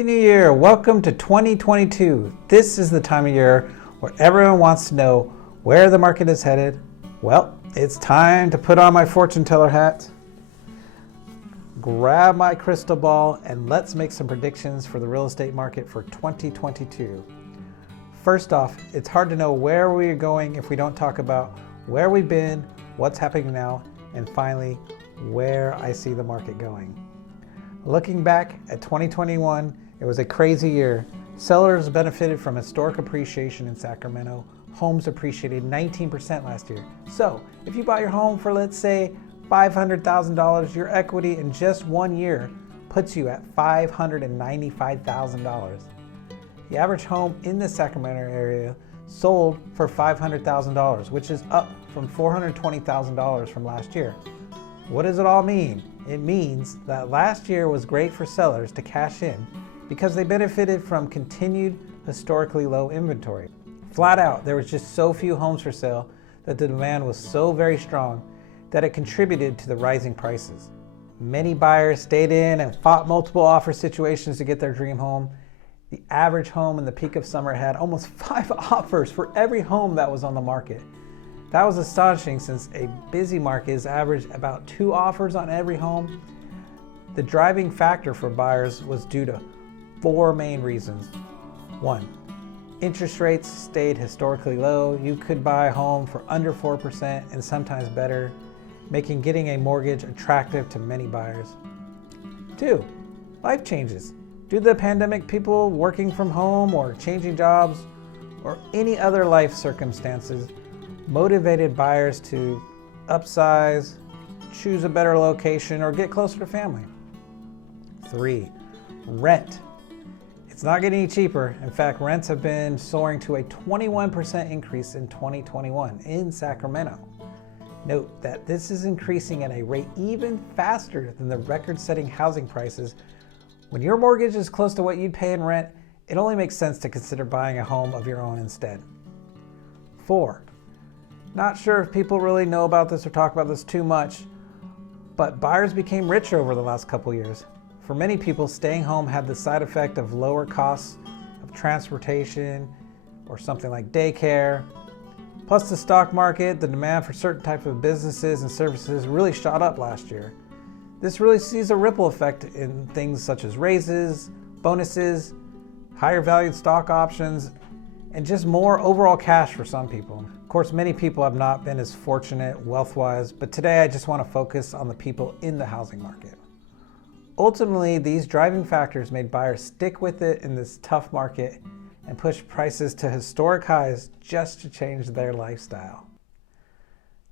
Happy New Year! Welcome to 2022. This is the time of year where everyone wants to know where the market is headed. Well, it's time to put on my fortune teller hat, grab my crystal ball, and let's make some predictions for the real estate market for 2022. First off, it's hard to know where we're going if we don't talk about where we've been, what's happening now, and finally, where I see the market going. Looking back at 2021, it was a crazy year. Sellers benefited from historic appreciation in Sacramento. Homes appreciated 19% last year. So if you bought your home for, let's say, $500,000, your equity in just 1 year puts you at $595,000. The average home in the Sacramento area sold for $500,000, which is up from $420,000 from last year. What does it all mean? It means that last year was great for sellers to cash in because they benefited from continued historically low inventory. Flat out, there was just so few homes for sale that the demand was so very strong that it contributed to the rising prices. Many buyers stayed in and fought multiple offer situations to get their dream home. The average home in the peak of summer had almost 5 offers for every home that was on the market. That was astonishing since a busy market is average about 2 offers on every home. The driving factor for buyers was due to 4 main reasons. 1, interest rates stayed historically low. You could buy a home for under 4% and sometimes better, making getting a mortgage attractive to many buyers. 2, life changes. Due to the pandemic, people working from home or changing jobs or any other life circumstances motivated buyers to upsize, choose a better location, or get closer to family. 3, rent. It's not getting any cheaper. In fact, rents have been soaring to a 21% increase in 2021 in Sacramento. Note that this is increasing at a rate even faster than the record-setting housing prices. When your mortgage is close to what you'd pay in rent, it only makes sense to consider buying a home of your own instead. 4, not sure if people really know about this or talk about this too much, but buyers became richer over the last couple years. For many people, staying home had the side effect of lower costs of transportation or something like daycare. Plus the stock market, the demand for certain types of businesses and services really shot up last year. This really sees a ripple effect in things such as raises, bonuses, higher valued stock options, and just more overall cash for some people. Of course, many people have not been as fortunate wealth-wise, but today I just want to focus on the people in the housing market. Ultimately, these driving factors made buyers stick with it in this tough market and push prices to historic highs just to change their lifestyle.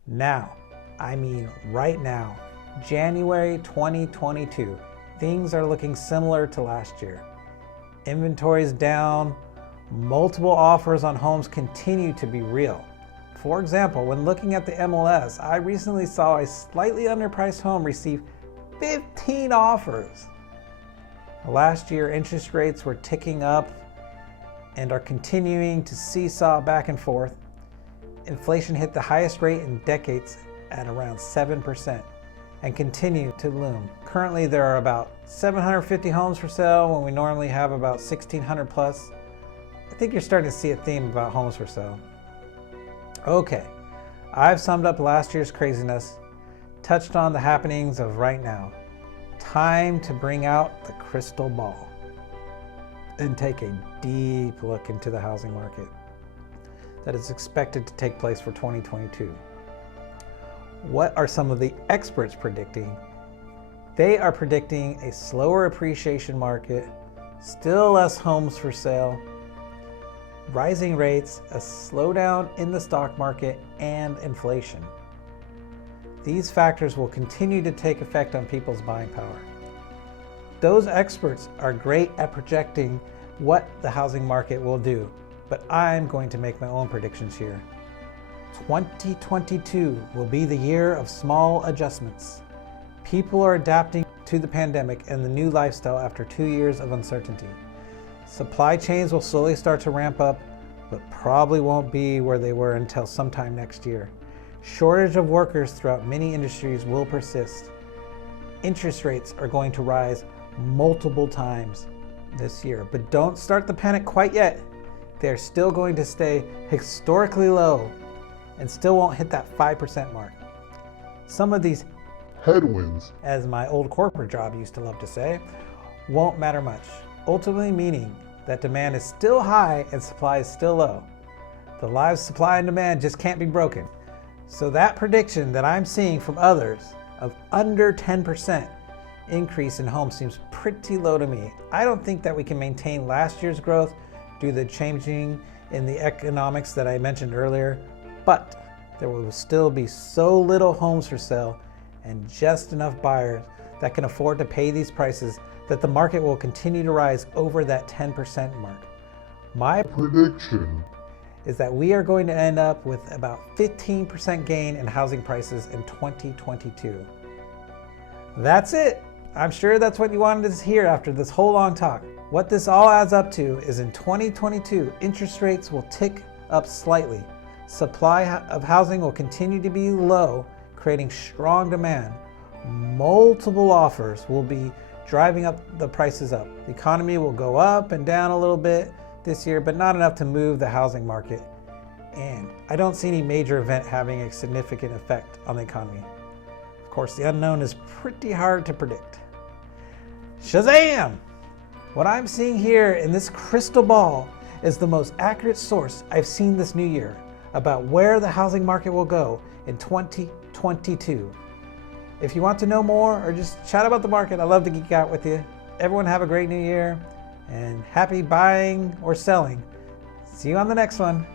Now, I mean right now, January 2022, things are looking similar to last year. Inventory is down, multiple offers on homes continue to be real. For example, when looking at the MLS, I recently saw a slightly underpriced home receive 15 offers. Last year, interest rates were ticking up and are continuing to seesaw back and forth. Inflation hit the highest rate in decades at around 7% and continue to loom. Currently, there are about 750 homes for sale when we normally have about 1,600 plus. I think you're starting to see a theme about homes for sale. Okay, I've summed up last year's craziness, touched on the happenings of right now. Time to bring out the crystal ball and take a deep look into the housing market that is expected to take place for 2022. What are some of the experts predicting? They are predicting a slower appreciation market, still less homes for sale, rising rates, a slowdown in the stock market, and inflation. These factors will continue to take effect on people's buying power. Those experts are great at projecting what the housing market will do, but I'm going to make my own predictions here. 2022 will be the year of small adjustments. People are adapting to the pandemic and the new lifestyle after 2 years of uncertainty. Supply chains will slowly start to ramp up, but probably won't be where they were until sometime next year. Shortage of workers throughout many industries will persist. Interest rates are going to rise multiple times. this year, but don't start the panic quite yet. They're still going to stay historically low and still won't hit that 5% mark. Some of these headwinds, as my old corporate job used to love to say, won't matter much, ultimately meaning that demand is still high and supply is still low. The law of supply and demand just can't be broken. So that prediction that I'm seeing from others of under 10% increase in homes seems pretty low to me. I don't think that we can maintain last year's growth due to the changing in the economics that I mentioned earlier, but there will still be so little homes for sale and just enough buyers that can afford to pay these prices that the market will continue to rise over that 10% mark. My prediction is that we are going to end up with about 15% gain in housing prices in 2022. That's it. I'm sure that's what you wanted to hear after this whole long talk. What this all adds up to is in 2022, interest rates will tick up slightly. Supply of housing will continue to be low, creating strong demand. Multiple offers will be driving up the prices up. The economy will go up and down a little bit this year, but not enough to move the housing market. And I don't see any major event having a significant effect on the economy. Of course, the unknown is pretty hard to predict. Shazam! What I'm seeing here in this crystal ball is the most accurate source I've seen this new year about where the housing market will go in 2022. If you want to know more or just chat about the market, I love to geek out with you. Everyone have a great new year and happy buying or selling. See you on the next one.